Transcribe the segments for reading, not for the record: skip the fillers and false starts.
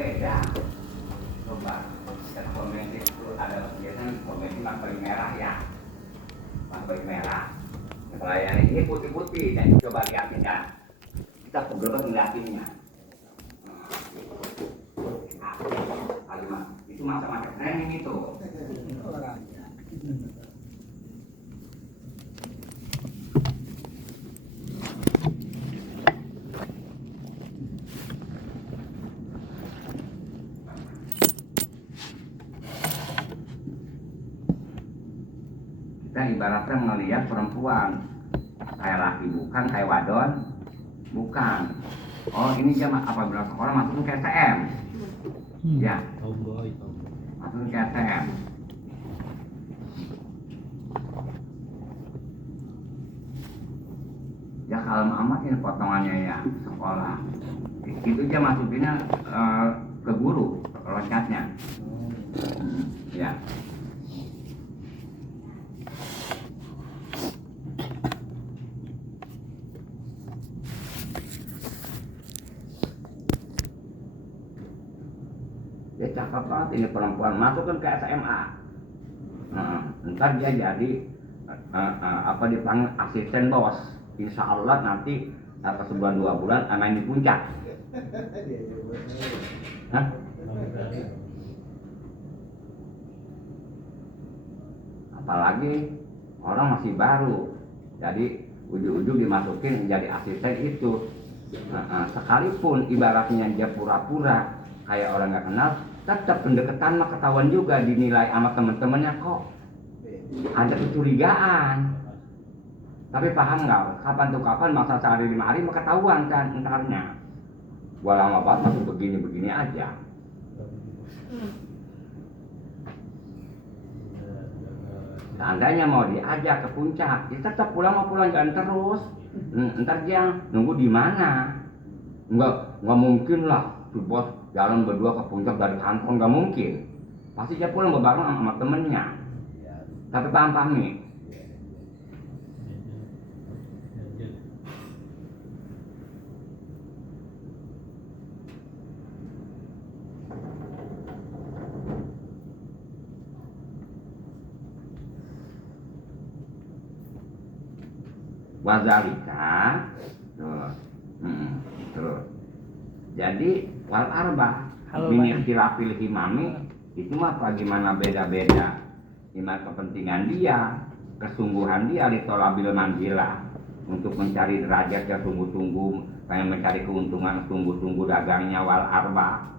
beda. Coba kita komen itu ada biasanya komen itu paling merah ya, paling merah. Pelayanan ini putih-putih dan coba lihatin ya. Kita pegelok ngeliatinnya. Kalimat itu masa-masa training itu. Kita ibaratnya melihat perempuan kayak laki bukan, kayak wadon bukan. Oh ini dia apabila sekolah masukin ke STM, ya masukin ke STM. Ya kalau amat ini potongannya ya sekolah itu dia masukinnya ke guru loncatnya. Ya. Ya cakep banget ini perempuan masukin ke SMA. Ntar dia jadi apa dipanggil asisten bos. Insya Allah nanti sebulan 2 bulan main di puncak. Hah? Apalagi orang masih baru, jadi ujung-ujung dimasukin menjadi asisten itu. Sekalipun ibaratnya dia pura-pura kayak orang nggak kenal, tetap pendekatan mah ketahuan juga dinilai sama teman-temannya kok ada kecurigaan. Tapi paham nggak? Kapan tuh kapan masa sehari 5 hari mah ketahuan kan entarnya. Gua lama banget masih begini-begini aja. Seandainya mau diajak ke puncak, ya tetap pulang mau pulang jangan terus. Entar dia nunggu di mana? Nggak mungkin lah, tuh bos jalan berdua ke puncak dari kantor nggak mungkin. Pasti dia pulang bareng sama temennya. Tapi paham nih. Wazalika terus jadi wal arba min ikhtilafil himami itu mah bagaimana beda-beda iman kepentingan dia, kesungguhan dia di tolabil manzilah untuk mencari derajat yang sungguh-sungguh, pengen mencari keuntungan sungguh-sungguh dagangnya wal arba,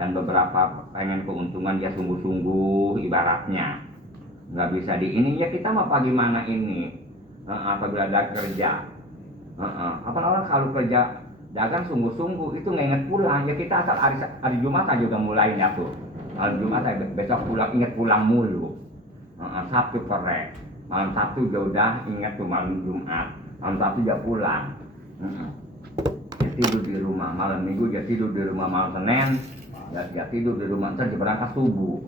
dan beberapa pengen keuntungan dia sungguh-sungguh ibaratnya nggak bisa di ini ya kita mah bagaimana ini. Apabila ada kerja, apa orang kalau kerja dagang sungguh-sungguh itu nggak inget pulang ya kita asal hari Jumat aja udah mulai ya tuh hari Jumat aja besok pulang inget pulang mulu. Sabtu korek malam Sabtu udah inget tuh malam Jumat malam Sabtu dia pulang. Dia tidur di rumah malam Minggu dia tidur di rumah malam Senin dia tidur di rumah ntar dia berangkat subuh.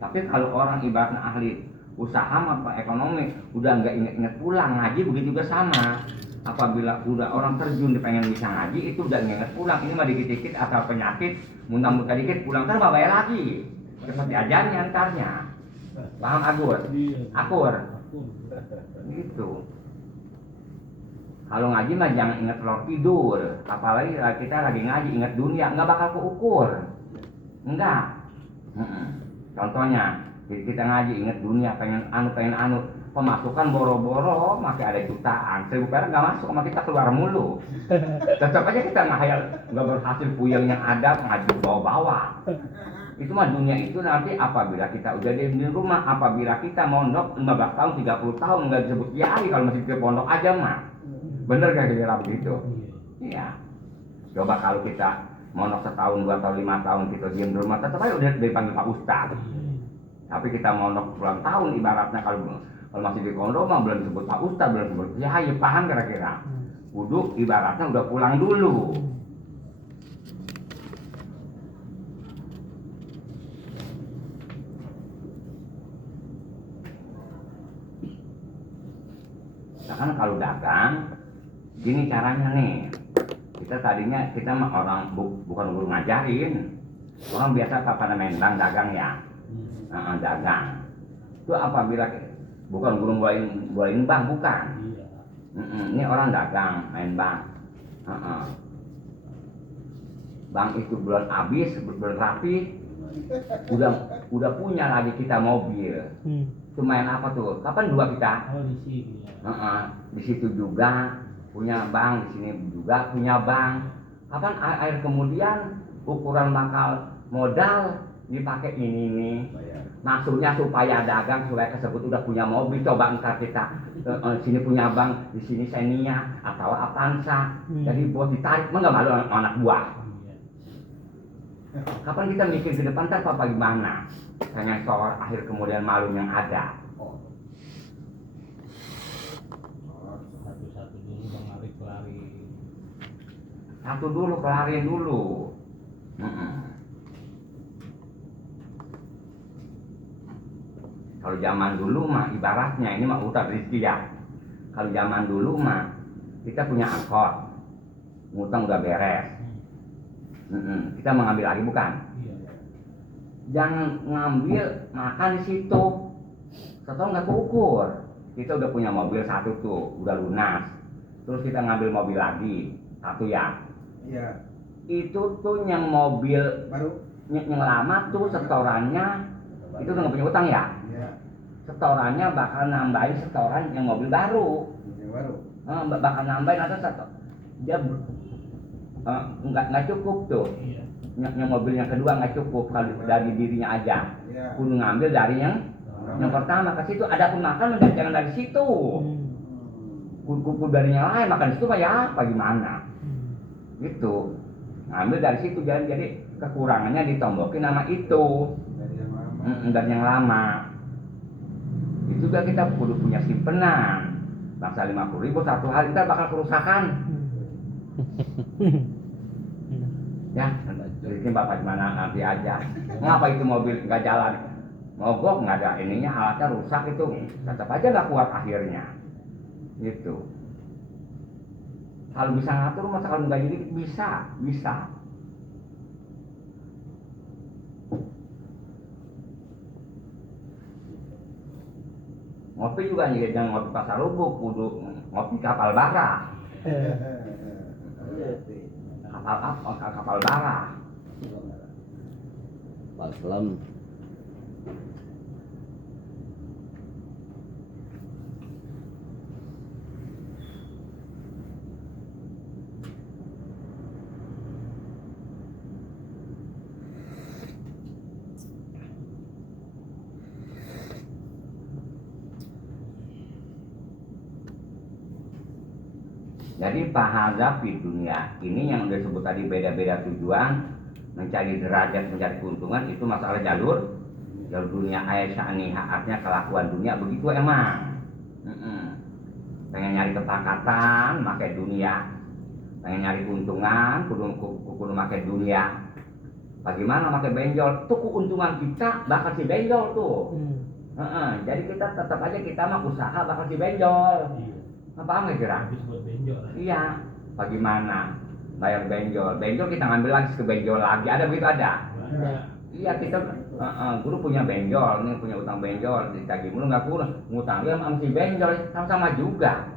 Tapi kalau orang ibaratnya ahli usaha apa ekonomi udah nggak inget-inget pulang ngaji begitu juga sama. Apabila udah orang terjun di pengen bisa ngaji itu udah inget pulang ini mah dikit-dikit asal penyakit muntah-muntah dikit pulang ntar bayar lagi cepat diajarnya antarnya. Paham akur gitu. Kalau ngaji mah jangan inget lor tidur apalagi kita lagi ngaji inget dunia nggak bakal keukur enggak. Contohnya kita ngaji inget dunia pengen anu pemasukan boro-boro masih ada jutaan 1.000 perak nggak masuk sama kita keluar mulu. Tetap aja kita nggak berhasil puyeng yang ada ngaji bawa-bawa. Itu mah dunia itu nanti apabila kita udah di rumah apabila kita mondok 15 tahun 30 tahun nggak disebut kiai kalau masih di pondok aja mah. Bener gak kira begitu? Iya. Coba kalau kita mondok setahun 2 tahun 5 tahun kita diam di rumah tetap aja udah dipanggil Pak Ustadz. Tapi kita mondok pulang tahun ibaratnya kalau masih di pondok mah belum disebut Pak Ustadz belum disebut ya paham kira-kira. Kudu ibaratnya udah pulang dulu. Nah kan kalau dagang gini caranya nih. Kita tadinya kita mah orang bukan guru ngajarin. Orang biasa pada main bank dagang ya, dagang. Itu apabila bukan guru buain bank, bukan. Ini orang dagang main bank. Bank itu bulan habis, bulan rapi, udah punya lagi kita mobil. Itu main apa tuh? Kapan dua kita? Oh, di sini ya. Di situ juga punya bank, di sini juga punya bank. Kapan akhir kemudian ukuran bakal modal dipakai ini nih. Maksudnya supaya dagang, supaya kesebut udah punya mobil. Coba ntar kita sini punya bank, di sini Xenia atau Avanza. Jadi buat ditarik, nggak malu anak buah. Kapan kita mikir ke depan ntar apa gimana? Pengen soal akhir kemudian malu yang ada. Satu-satu dulu Bang Arif lari. Satu dulu, kelarin dulu. Kalau zaman dulu mah ibaratnya ini mah utang rezeki ya. Kalau zaman dulu mah kita punya angkot, ngutang udah beres. Kita mengambil lagi bukan? Iya. Jangan ngambil makan di situ. Setelah nggak keukur. Kita udah punya mobil satu tuh, udah lunas. Terus kita ngambil mobil lagi satu ya. Iya. Itu tuh yang mobil Baru. yang lama tuh setorannya itu udah nggak punya utang ya. Iya. Setorannya bakal nambahin setoran yang mobil baru. Yang baru. Bakal nambahin atau setor. Dia nggak cukup tuh. Iya. Yang mobil yang kedua nggak cukup kalau dari dirinya aja. Iya. Kudu ngambil dari yang pertama ke situ. Ada pun makan jangan dari situ. Kudu dari yang lain makan di situ mah ya apa gimana? Gitu. Ngambil dari situ jadi kekurangannya ditombokin nama itu. Dari yang lama. Dari yang lama. Itu juga kita kudu punya simpenan. Bangsa 50.000 satu hari kita bakal kerusakan. Ya, ini bapak gimana nanti aja. Ngapa itu mobil nggak jalan? Mogok nggak ada ininya, alatnya rusak itu. Tetap aja nggak kuat akhirnya. Gitu. Kalau bisa ngatur masa kalau nggak jadi bisa. Ngopi juga jangan ngopi pasar lubuk, kudu ngopi kapal bara. Kapal bara. Kapal selam. Jadi pahala di dunia ini yang udah sebut tadi beda-beda tujuan, mencari derajat, mencari keuntungan itu masalah jalur dunia aisyaniha, artinya kelakuan dunia begitu emang. Pengen nyari kepangkatan, pakai dunia. Pengen nyari keuntungan, kudu pakai dunia. Bagaimana pakai benjol? Tuh keuntungan kita bakal si benjol tuh. Jadi kita tetap aja kita mah usaha bakal si benjol. Apa nggak kira? Habis buat benjol. Iya. Bagaimana bayar benjol? Benjol kita ngambil lagi ke benjol lagi. Ada begitu ada? Iya kita guru punya benjol, nih punya utang benjol, ditagih mulu nggak kurang, ngutang dia sama si benjol sama-sama juga.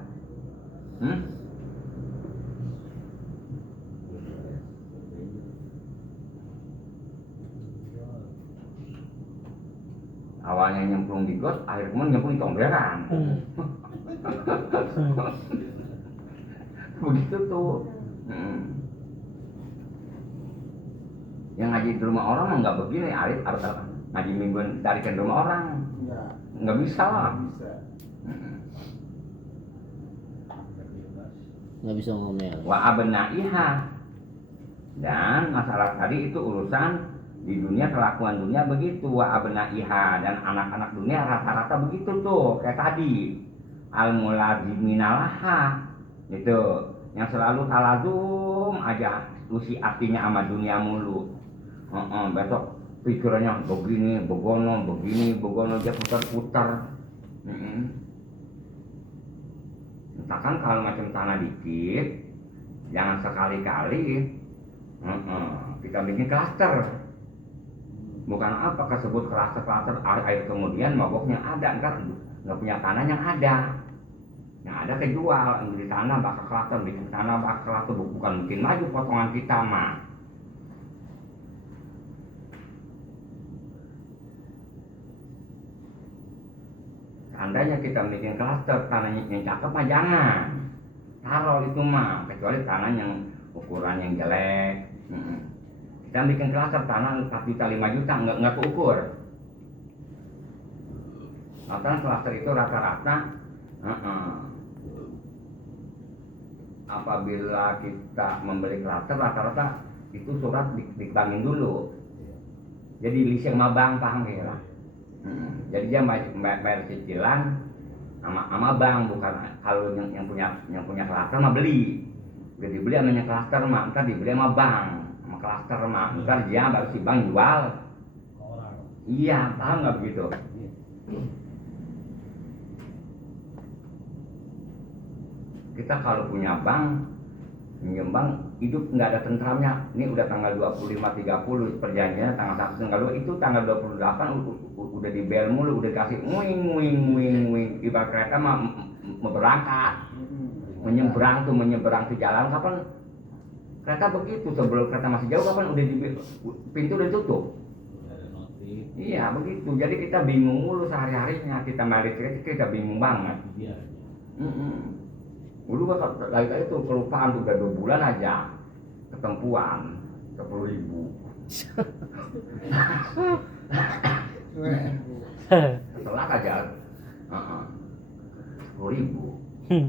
Awalnya nyemplung di got, akhir kemudian nyemplung di tonggeran. Begitu tuh. Yang ngaji di rumah orang mah nggak begini, Arif harus ngaji mingguan tarikan di rumah orang. Nggak bisa lah. Nggak bisa ngomel. Wa abnaiha. Dan masalah tadi itu urusan di dunia, kelakuan dunia begitu. Wa abnaiha, dan anak-anak dunia rata-rata begitu tuh kayak tadi. Al-mulaziminalaha itu yang selalu kalazum aja usi artinya sama dunia mulu. Besok pikirannya begini, begono dia putar-putar. Misalkan kalau macam tanah dikit, jangan sekali-kali kita bikin klaster. Bukan apa kesebut klaster-klaster air kemudian mogoknya ada, nggak punya tanah yang ada kejual di sana bakal klaster, di sana bakal klaster, bukan mungkin maju potongan kita mah. Seandainya kita bikin klaster tanahnya yang cakep mah jangan taruh itu mah, kecuali tanah yang ukuran yang jelek. Kita bikin klaster tanah 4 juta 5 juta nggak keukur. Karena klaster itu rata-rata apabila kita membeli klaster rata-rata itu surat dikembangin dulu. Jadi leasing sama bank, paham ya? Jadi dia bayar cicilan sama bank, bukan kalau yang punya klaster mah beli. Jadi beli namanya klaster mah, ntar dibeli sama bank, sama klaster mah, ntar dia baru si bank jual. Orang. Iya, paham nggak begitu? Kita kalau punya bank, pinjam bank, hidup nggak ada tentramnya. Ini udah tanggal 25-30 perjanjiannya, tanggal 1 tanggal 2 itu tanggal 28 udah di bel mulu, udah kasih nguing. Ibarat kereta mah mau berangkat, menyeberang tuh jalan kapan? Kereta begitu, sebelum kereta masih jauh kapan udah pintu udah tutup. Ada notif. Iya begitu, jadi kita bingung mulu sehari-harinya, kita balik kita bingung banget. Dia. Dulu lagi itu kelupaan udah 2 bulan aja ketempuan 10.000. Setelah aja 10.000,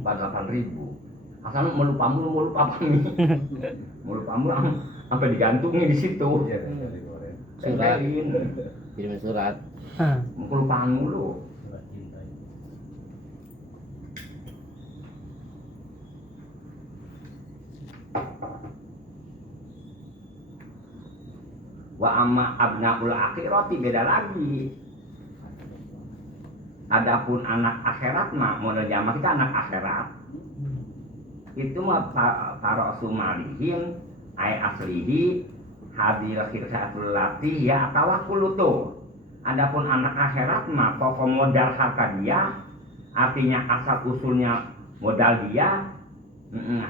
8.000. Asal mau lupa mulu sampai digantungnya di situ. Surat. Kirim surat. Kelupaan mulu. Surat cinta. Wa amma abnaul akhirati beda lagi. Adapun anak akhirat mah model jamaah kita anak akhirat. Itu mah para sumalihim ay aslihi hadir khirsatul lati ya tawakkul tuh. Adapun anak akhirat mah pokok modal harta dia, artinya asal usulnya modal dia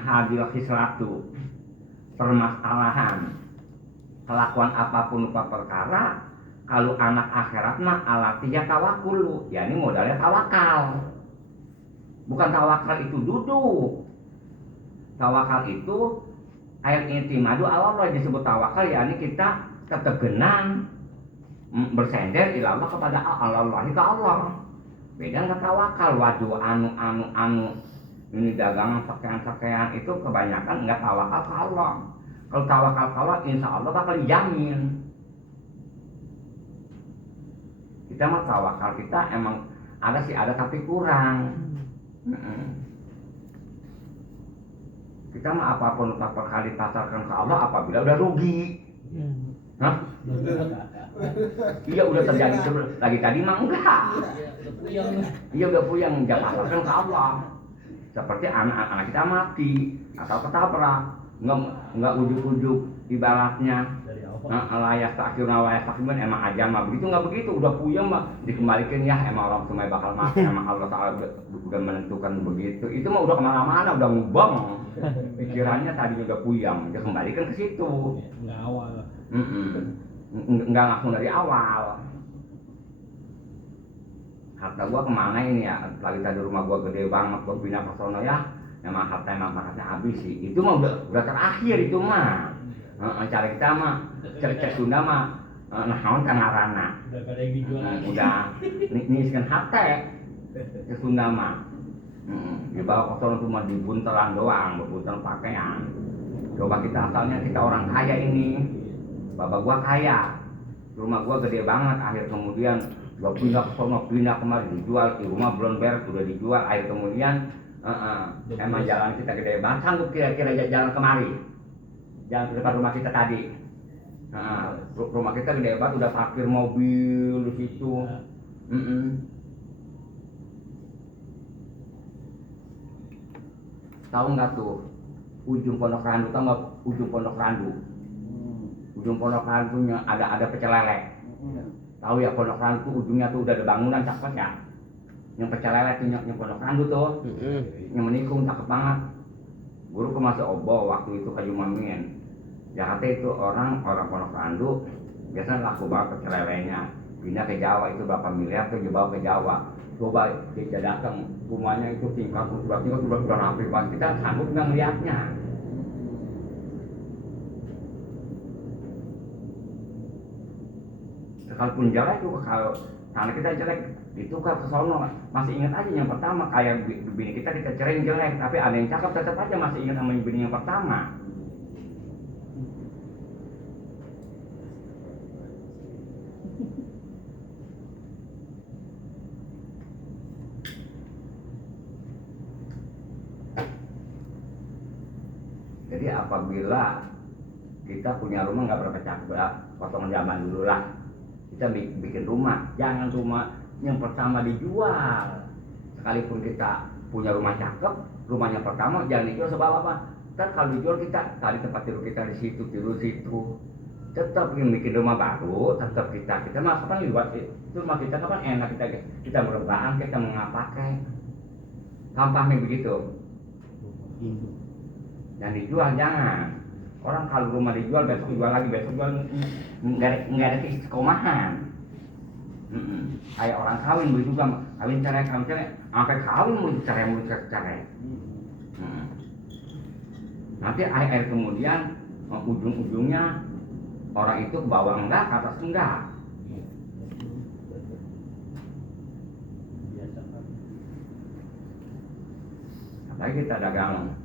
hadir khislatu permasalahan kelakuan apapun lupa perkara. Kalau anak akhirat mah alatiya tawakulu, yakni modalnya tawakal. Bukan tawakal itu duduk. Tawakal itu ayat intimadu Allah disebut tawakal, yakni kita ketegenan bersender ilallah kepada Allah ke Allah. Beda nggak tawakal, waduh anu ini dagangan pakaian itu kebanyakan nggak tawakal ke Allah. Kalau tawakal ke Allah, insya Allah bakal dijamin. Kita mah tawakal kita emang ada tapi kurang. Kita mah apapun perkara dipasarkan ke Allah apabila udah rugi. Hah? Iya udah terjadi lagi tadi mah enggak. Iya udah puyeng jangan pasarkan ke Allah. Seperti anak-anak kita mati atau ketabrak, enggak ujuk-ujuk ibaratnya. Layak takhirna wa yastakhirun emang aja mah begitu nggak begitu udah puyeng mah dikembalikan ya emang orang semua bakal mati emang Allah Ta'ala udah menentukan begitu itu mah udah kemana-mana udah ngubang pikirannya tadi juga puyeng dia kembalikan ke situ nggak awal nggak langsung dari awal. Harta gua kemana ini ya lagi tadi rumah gua gede banget gua pindah ke sono ya emang harta emang pakatnya habis sih itu mah udah terakhir itu mah. Cara kita mah cek Sunda mah naon ka ngaranna udah gak ada yang dijual lagi udah niskeun hate ke Sunda mah dibawa ke sono cuma dibuntelan doang bebuntel pakaian. Coba kita asalnya kita orang kaya ini bapak gua kaya rumah gua gede banget akhir kemudian gua pindah ke sono pindah kemari dijual di rumah belum beres udah dijual akhir kemudian emang jalan kita gede banget sanggup kira-kira jalan kemari jalan ke depan rumah kita tadi. Rumah kita gede banget udah parkir mobil di situ. Tahu nggak tuh ujung Pondok Randu, tahu nggak ujung Pondok Randu? Ujung Pondok Randunya ada pecel lele. Tahu ya Pondok Randu tuh ujungnya tuh udah ada bangunan cakep ya. Yang pecel lele tuh yang Pondok Randu tuh. Yang menikung cakep banget. Guru ke masuk obo waktu itu ke Jumamin. Jakarta itu orang Pondok Randu biasanya laku banget pecel lelenya. Pindah ke Jawa itu berapa miliar tuh dibawa ke Jawa. Coba kita datang rumahnya itu tingkat udah rapi banget. Kita sanggup nggak melihatnya. Kalaupun jelek itu kalau karena kita jelek ditukar ke sono, masih ingat aja yang pertama kayak bini kita cerai jelek, tapi ada yang cakep tetap aja masih ingat sama bini yang pertama. Jadi apabila kita punya rumah nggak berapa cakep, potongan zaman dulu lah. Kita bikin rumah, jangan rumah yang pertama dijual. Sekalipun kita punya rumah cakep, rumahnya pertama jangan dijual sebab apa? Kan kalau dijual kita tadi tempat tidur kita di situ, tidur situ. Tetap yang bikin rumah baru, tetap kita mah kapan dibuat itu rumah kita kapan enak kita berbahan, kita mengapakai. Gampangnya begitu. Jangan dijual, jangan. Orang kalau rumah dijual besok jual lagi, besok jual nggak ada istiqomahan. Kayak orang kawin beli juga, kawin cerai, sampai kawin mulai cerai. Nanti akhir kemudian ujung-ujungnya orang itu ke bawah enggak, ke atas enggak. Apalagi kita dagang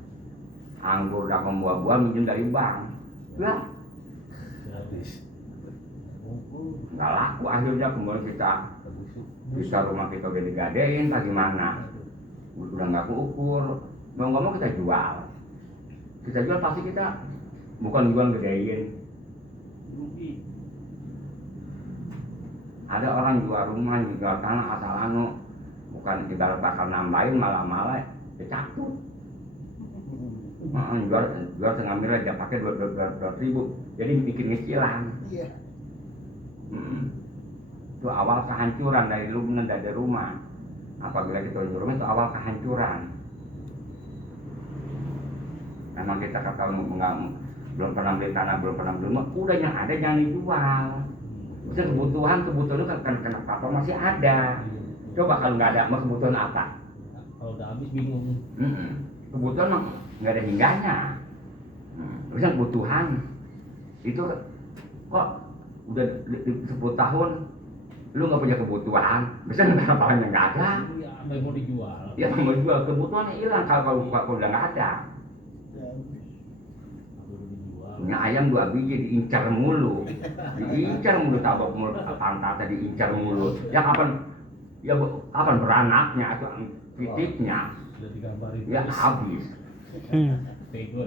anggur, dagang buah-buah minjem dari bank, ya nggak laku. Akhirnya kemudian kita rumah kita gede-gedein, bagaimana? Udah nggak keukur, mau nggak mau kita jual pasti kita bukan jual gedein. Ada orang jual rumah, jual tanah asal bukan ibarat bakal nambahin malah catut. Jual setengah miliar dia pakai 200.000, jadi bikin cicilan. Iya. Itu awal kehancuran dari rumah. Apabila kita jual rumah itu awal kehancuran. Memang kita kata belum pernah beli tanah, belum pernah beli rumah, udah yang ada jangan dijual. Bisa kebutuhan itu kan apa masih ada. Coba kalau nggak ada, mau kebutuhan apa? Kalau udah habis bingung. Kebutuhan nggak ada hingganya. Bisa kebutuhan itu kok udah 10 tahun lu nggak punya kebutuhan, bisa nggak apa yang nggak ada? Iya, mau dijual. Ya mau dijual, kebutuhannya hilang kalau udah nggak ada. Punya ayam 2 biji diincar mulu tabok mulu, pantatnya diincar mulu. Ya kapan beranaknya atau titiknya? Sudah digambarin. Ya habis. Bego.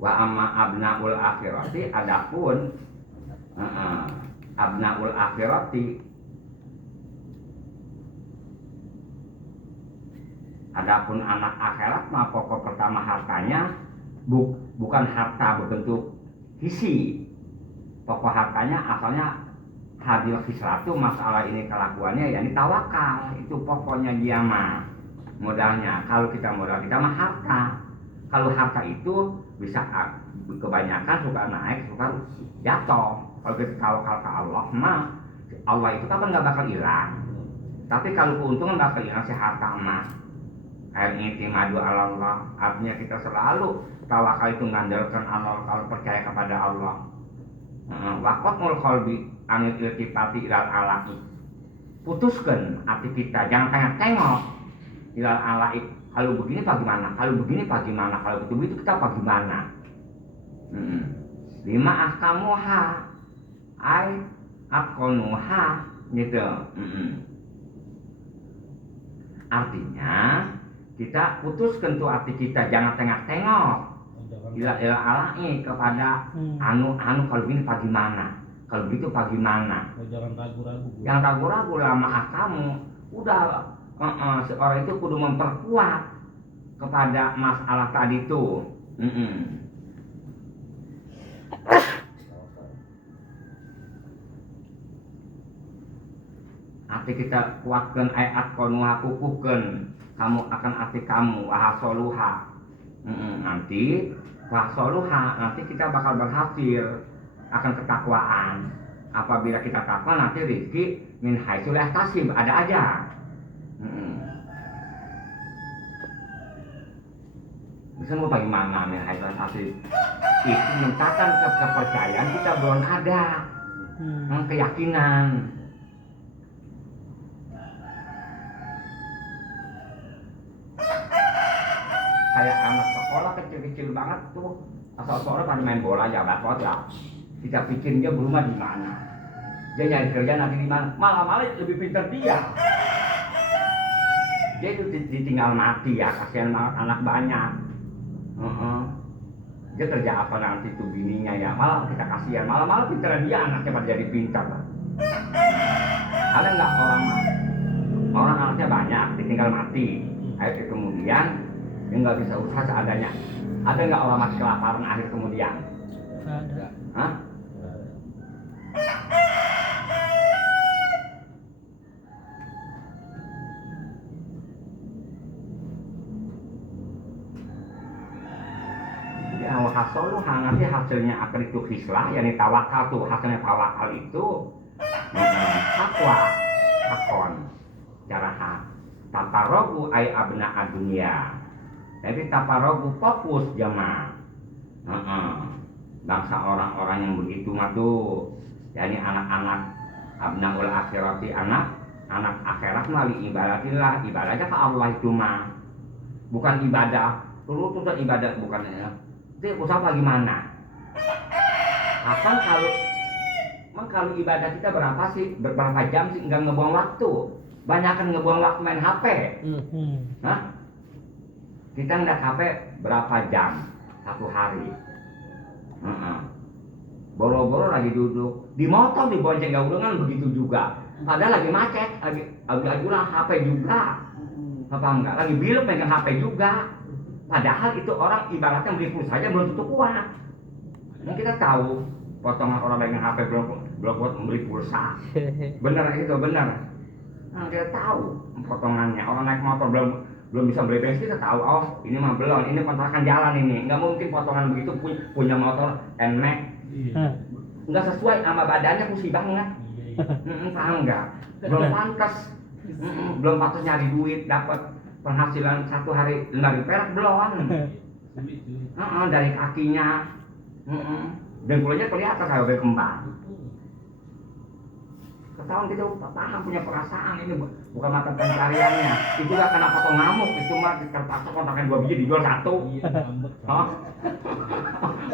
Wa amma abnaul akhirati, adapun abnaul akhirati, adapun anak akhirat mah pokok pertama hartanya bukan harta berbentuk hisi. Pokok hartanya asalnya hadil fisratu, masalah ini kelakuannya yakni tawakal. Itu pokoknya dia mah modalnya. Kalau kita modal kita mah harta. Kalau harta itu bisa kebanyakan suka naik, suka jatuh. Kalau kita tawakal ke Allah mah, Allah itu kapan nggak bakal hilang. Tapi kalau keuntungan bakal hilang si harta mah. I'timadu ala Allah, artinya kita selalu tawakal itu mengandalkan Allah, kalau percaya kepada Allah. Waqaful qalbi anil iltifati ilal ala'i. Putuskan hati kita, jangan tengok ilal ala'i. Kalau begini bagaimana? Kalau begini bagaimana? Kalau begitu kita bagaimana? Lima ahkamuha ay akonuha gitu. Artinya kita putuskan tuh hati kita, jangan tengok ila ala'i kepada anu kalau begini bagaimana? Kalau begitu bagaimana? Jangan ragu-ragu. Jangan ragu-ragu lama akamu udah seorang itu kudu memperkuat kepada masalah tadi itu. Hati kita kuatkan ayat konuha kukuhkan kamu akan hati kamu wahasoluha. Nanti wahasoluha nanti kita bakal berhasil akan ketakwaan. Apabila kita takwa nanti rezeki min haitsu la yahtasib ada aja. Bisa mau bagaimana min haitsu la yahtasib? Itu mencatat kepercayaan kita belum ada. Keyakinan. Kayak anak sekolah kecil-kecil banget tuh asal-asalnya pada main bola ya basket ya. Kita pikir dia berumah di mana, dia nyari kerja nanti di mana, malah lebih pintar dia. Dia itu ditinggal mati ya, kasihan banget anak banyak. Dia kerja apa nanti tuh bininya ya, malah kita kasihan, malah pintar dia anaknya pada jadi pintar. Ada nggak orang anaknya banyak ditinggal mati, akhirnya kemudian dia nggak bisa usaha seadanya. Ada nggak orang mati kelaparan akhir kemudian? Ada. Hah? Ya hasil nanti hasilnya akan itu hislah, yakni tawakal tuh hasilnya tawakal itu takwa, takon, jaraha, taparogu ay abna dunia. Jadi taparogu fokus jamaah. Bangsa orang-orang yang begitu mah tuh, yakni anak-anak abnaul akhirati anak akhirat melalui ibadatillah, ibadahnya ke Allah itu mah, bukan ibadah. Tuh ibadah bukan ya. Itu usaha bagaimana? Akan kalau ibadah kita berapa sih? Berapa jam sih? Enggak ngebuang waktu. Banyak kan ngebuang waktu main HP. Hah? Kita ngeliat HP berapa jam satu hari? Boro-boro lagi duduk di motor dibonceng gaulengan begitu juga. Padahal lagi macet, lagi ajuran HP juga. Apa enggak? Lagi bilep megang HP juga. Padahal itu orang ibaratnya beli pulsa saja belum tentu kuat. Nah, kita tahu potongan orang megang HP belum kuat membeli pulsa. Bener itu bener. Nah, kita tahu potongannya. Orang naik motor belum bisa beli bensin, kita tahu. Oh, ini mah belum. Ini kontrakan jalan ini. Nggak mungkin potongan begitu punya motor NMAX. Nggak sesuai sama badannya kursi banget. Paham nggak? Belum pantas. Belum pantas nyari duit dapat penghasilan satu hari 5.000 perak belum. Dari kakinya, dengkulnya kelihatan kayak berkembang. Ketahuan gitu, paham punya perasaan ini bukan mata pencariannya. Itu gak kena potong ngamuk, itu mah terpaksa kontrakan 2 biji dijual 1.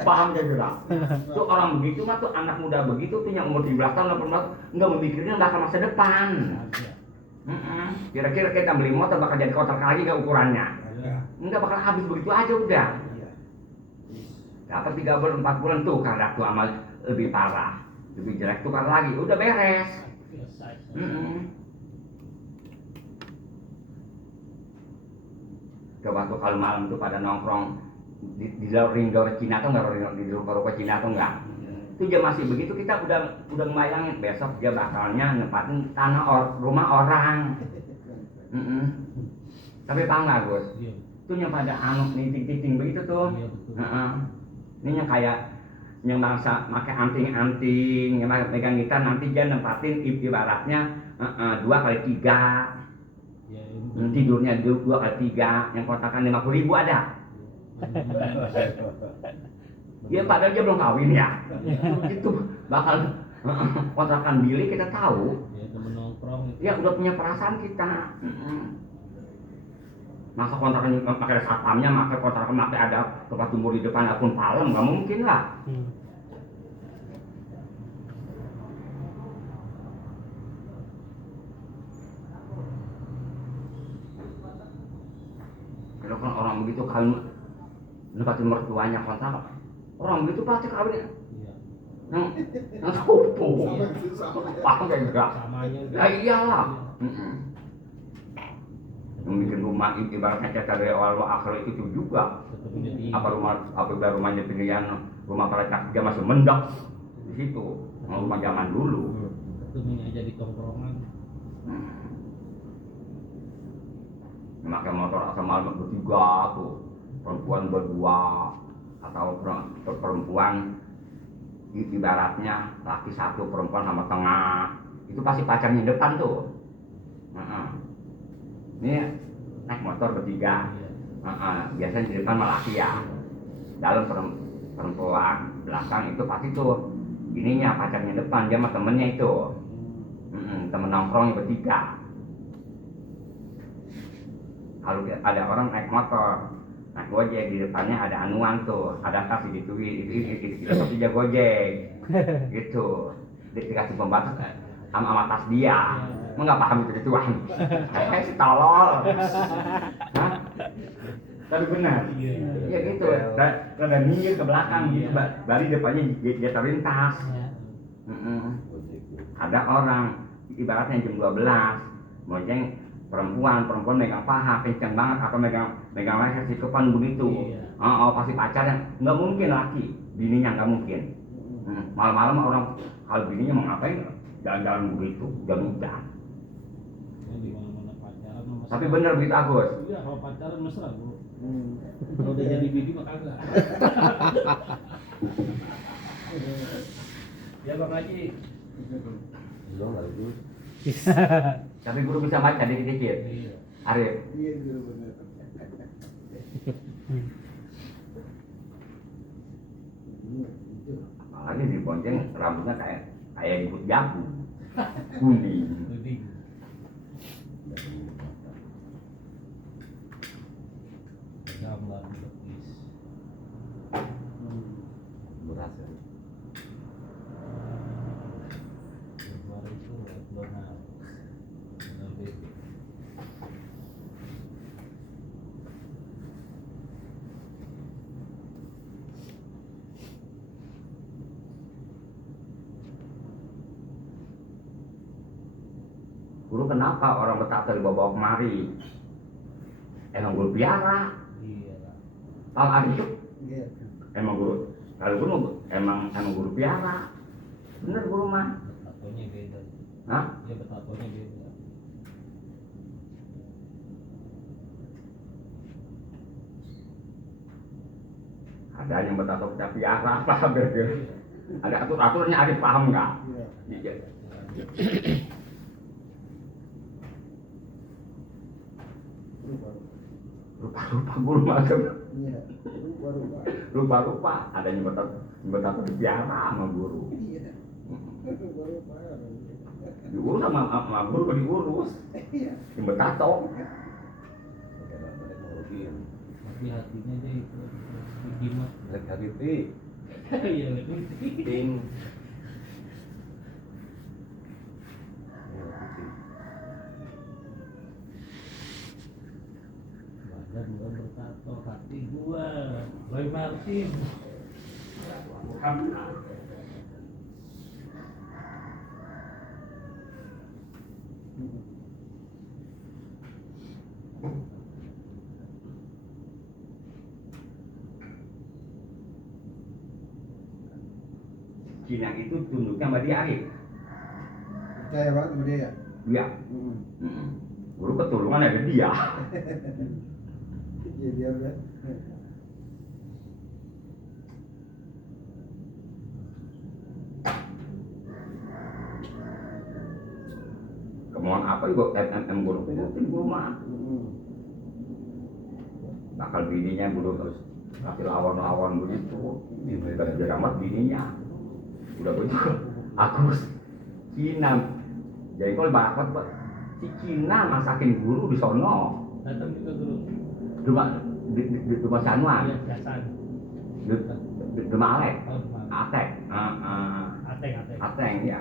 Paham ya juga. Tuh orang begitu mah tuh anak muda begitu tuh yang umur 17 tahun 18 tahun nggak memikirnya nggak akan masa depan. Kira-kira kita beli motor bakal jadi kontrak lagi gak ukurannya? Enggak, bakal habis begitu aja udah. Dapat 3 bulan 4 bulan tuh karena tuh amal lebih parah, lebih jelek tukar lagi, udah beres. Coba tuh kalau malam tuh pada nongkrong di ring Cina tuh nggak, di ruko Cina tuh nggak? Itu dia masih begitu, kita udah ngebayangin besok dia bakalnya nempatin rumah orang. Tapi paham nggak Gus? Itu yang pada niting begitu tuh. Ini yang kayak yang bangsa pakai anting-anting, yang megang gitar nanti dia nempatin ibaratnya 2 kali 3. Tidurnya 2 kali 3, yang kontrakan 50.000 ada. Dia padahal dia belum kawin ya. Itu bakal kontrakan bilik kita tahu. Ya udah punya perasaan kita. Masa kontrakan pakai satpamnya, maka kontrakan pakai ada tempat tumbuh di depan akun palem, nggak mungkin lah. Kalau kan orang begitu kalau nempatin mertuanya kontrak, orang begitu pasti kawin. Yang sepupu, paham kayak enggak? Ya iyalah. yang bikin rumah ibaratnya cacat dari awal akhir itu juga. Tetap jadi Apabila rumahnya pilihan rumah para dia masih mendak di situ, rumah zaman dulu. ketemunya aja di tongkrongan. Memakai motor sama bertiga tuh, perempuan berdua atau perempuan ibaratnya laki satu perempuan sama tengah, itu pasti pacarnya depan tuh. Ini naik motor bertiga, biasanya di depan malah laki ya, dalam perempuan belakang itu pasti tuh ininya pacarnya depan, dia sama temennya itu, temen nongkrongnya bertiga. Kalau ada orang naik motor, naik gojek di depannya ada anuan tuh, ada tas digituin, itu pasti dia gojek, gitu. Dikasih pembatas sama tas dia, emang nggak paham itu gituan. Si tolol, tapi benar, iya gitu. Rada minggir ke belakang gitu, balik depannya dia terlintas. Ada orang ibaratnya jam 12 monceng perempuan megang paha kencang banget atau megang leher si kepan begitu. Pasti pacarnya, nggak mungkin laki, bininya nggak mungkin. Malam-malam orang kalau bininya mau ngapain jalan-jalan begitu hujan. Di mana-mana pacaran mesra. Tapi bener begitu Agus. Iya, kalau pacaran mesra, Bro. Kalau udah jadi bini mah kagak. Ya Bang Haji. Belum lagi. Tapi guru bisa baca dikit-dikit. Iya. Arif. Iya guru bener. Apalagi di bonceng rambutnya kayak jemput jabu, kuning. Lebih. Gambar betis. Berasa. Gambar itu Donald. Donald baby. Guru kenapa orang bertato dibawa kemari? Emang guru piara. Iya. Kalau Arif Iya. emang guru. Kalau guru emang guru piara. Bener guru mah. Betatonya beda. Hah? Dia betatonya beda. Ada yang bertato kita piara apa begitu. Ada aturannya Arif paham nggak? Iya. Iya. Rupa-rupa guru macam Iya. Rupa-rupa. rupa-rupa ada yang bertato di piara sama guru. Iya. Rupa-rupa. Diurus sama guru diurus. Iya. Yang bertato. Tapi hatinya dia itu jimat. Lagi ti. Iya, lebih. Ting. Badan gua bertato, hati gua Roy Martin. Cina itu tunduknya sama dia Arif. Percaya banget sama dia ya? Iya. Guru ketulungan ada dia. Iya dia udah. Kemauan apa juga guru penting guru mah. Bakal bininya guru terus kasih lawan-lawan begitu. Udah beramat bininya. Udah begitu. Agus Cina. Jadi kalau bakat si Cina masakin guru di sono. Datang juga guru. Di rumah Sanuan. Iya, Gasan. Di rumah Alek. Oh, Bang. Atek. Ateng. Ateng ya.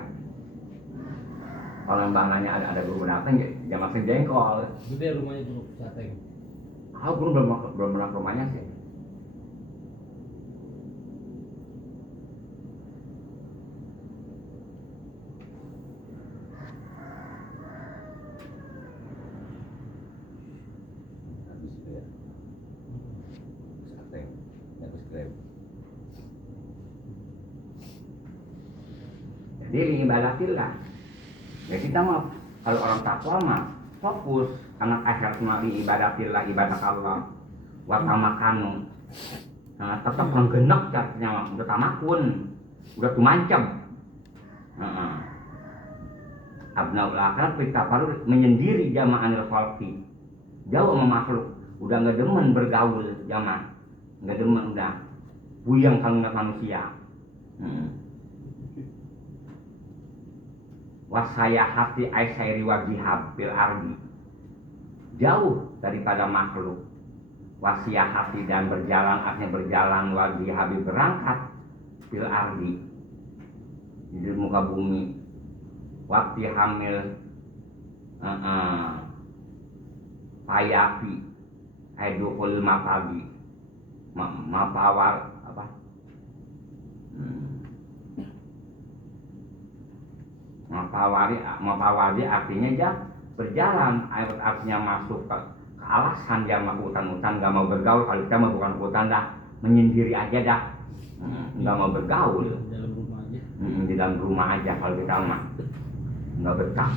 Kalau bangannya ada guru datang ya jangan makan jengkol. Gede rumahnya guru Ateng. Guru belum pernah ke rumahnya sih. menyendiri ibadatillah. Ya kita mah kalau orang takwa mah fokus anak akhirat mah ibadatillah ibadah Allah wa tamakanu. Nah, tetap menggenek catnya mah udah tamakun, udah tumancam. Heeh. Abnaul akhirat kita baru menyendiri jama'anil khalqi. Jauh sama makhluk, udah nggak demen bergaul jamaah, nggak demen udah buyang kalau nggak manusia. Wasaya hati aisyari wajihab bil ardi, jauh daripada makhluk. Wasia hati dan berjalan, artinya berjalan, wajihabi berangkat bil ardi di muka bumi. Waktu hamil payapi edukul mapabi mapawar apa mapawari artinya aja berjalan, artinya masuk ke alasan dia mau hutan-hutan nggak mau bergaul. Kalau kita mau bukan hutan dah, menyendiri aja dah, nggak mau bergaul dalam rumah aja. di dalam rumah aja kalau kita mah nggak betah.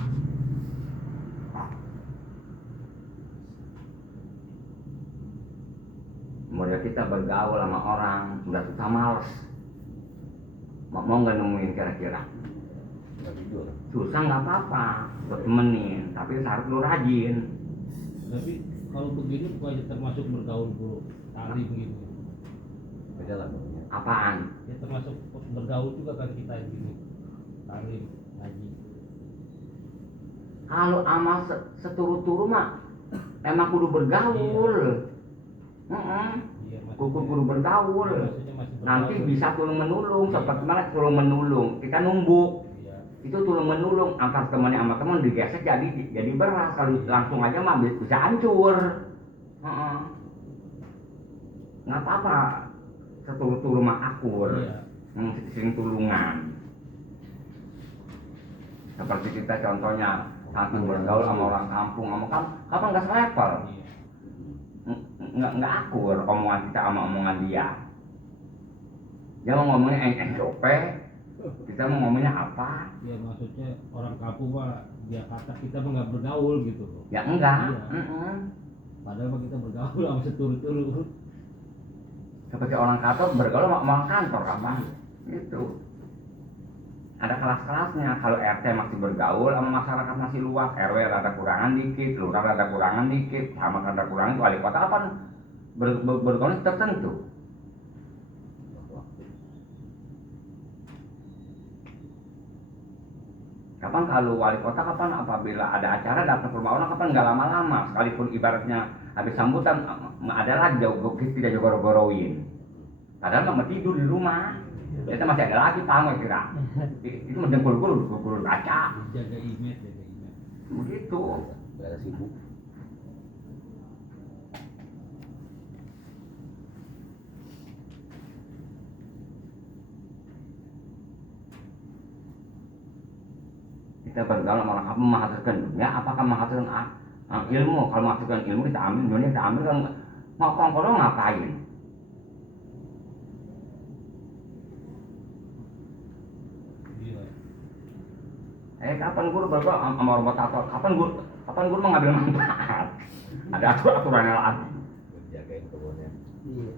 Model kita bergaul sama orang udah susah males, mau nggak nemuin kira-kira Nggak tidur. susah nggak apa-apa buat temenin, tapi harus lu rajin. Tapi kalau begini bukannya termasuk bergaul bro, talim gitu. Beda lah pokoknya. Apaan? Ya termasuk bergaul juga kan kita gini, talim, ngaji. Kalau ama seturu-turu mah emang kudu bergaul. Iya, Kudu bergaul. maksudnya masih bergaul. Nanti bisa tulung menulung, seperti mana tulung menulung. Kita numbuk. Iya. Itu tulung menulung antar temannya sama teman digesek jadi beras. Kalau langsung aja mah bisa hancur. Nggak apa-apa. Seturu-turu mah akur. Iya. Sering tulungan. Seperti kita contohnya saking bergaul sama orang kampung, kapan nggak selevel. Iya. Nggak akur omongan kita sama omongan dia. Dia mau ngomongnya NSOP, kita mau ngomongnya apa? Ya maksudnya orang kampung mah dia kata kita mah nggak bergaul gitu loh. Ya enggak. Iya. Padahal mah kita bergaul sama seturu-turu. Seperti orang kantor bergaul sama orang kantor apa? Itu. Ada kelas-kelasnya. Kalau RT masih bergaul sama masyarakat masih luas, RW rada kurangan dikit, lurah rada kurangan dikit, sama rada kurangan, wali kota kapan bergaul tertentu. Kapan kalau wali kota kapan apabila ada acara datang ke rumah orang, kapan nggak lama-lama, sekalipun ibaratnya habis sambutan ada lagi jauh tidak goro-goroin. Padahal nggak tidur di rumah. Kita masih ada lagi tamu kira. Itu macam guru baca. Jaga image. Begitu. Nggak ada sibuk. Kita bergaul sama orang kamu menghasilkan dunia, apakah menghasilkan ilmu? Kalau menghasilkan ilmu kita ambil, dunia kita ambil, kalau mau kongkong ngapain? Kapan guru bergaul sama orang tato? Kapan guru mengambil manfaat? Ada aturannya lagi. Jagain kebunnya. Iya.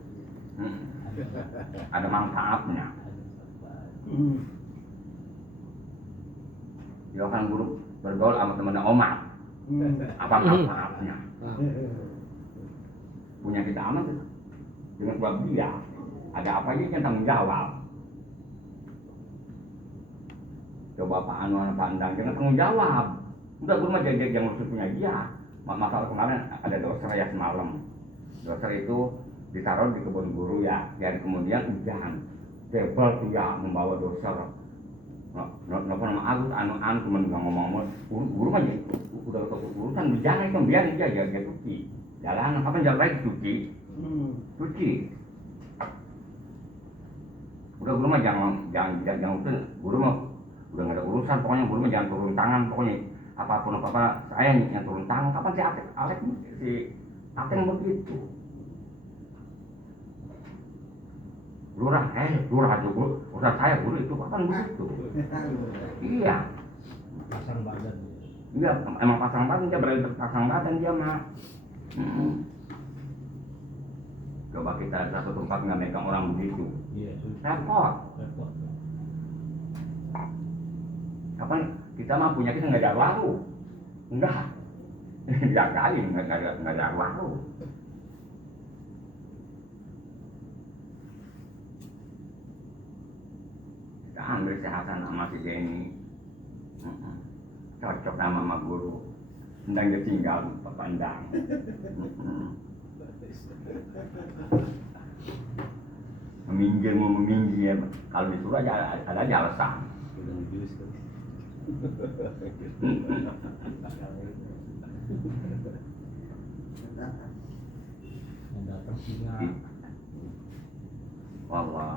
Ada manfaatnya. Ya kan guru bergaul sama temennya Omar. Apa manfaatnya? Punya kita amat dengan sebab dia. Ada apa aja yang tanggung jawab. Coba Pak Anwar pandang, jangan tanggung jawab. Udah guru mah jangan usut punya dia. Masalah kemarin ada doser ya semalam. Doser itu ditaruh di kebun guru ya. Dan kemudian hujan. Tebal tuh ya membawa doser. Napa nama Agus anu temen ngomong guru mah udah urusan berjalan itu biarin aja dia cuci. Jalan kapan jalan lagi cuci. Udah guru mah jangan guru mah udah nggak ada urusan, pokoknya guru mah jangan turun tangan, pokoknya apapun apa saya yang turun tangan. Kapan si Ateng begitu lurah juga, udah saya dulu itu kapan begitu? Iya, Pasang badan. iya emang pasang badan dia berani pasang badan dia mah. Coba kita satu tempat nggak megang orang begitu, Iya, repot. repot. Kapan kita mah punya kita nggak ada lalu, enggak, jagain nggak ada lalu. Kita ambil kesehatan sama si Jenny, cocok sama guru, ndang dia tinggal pandang. Meminggir, kalau disuruh aja ada aja alasan. Udah jus kan. Yang datang singa. Wallah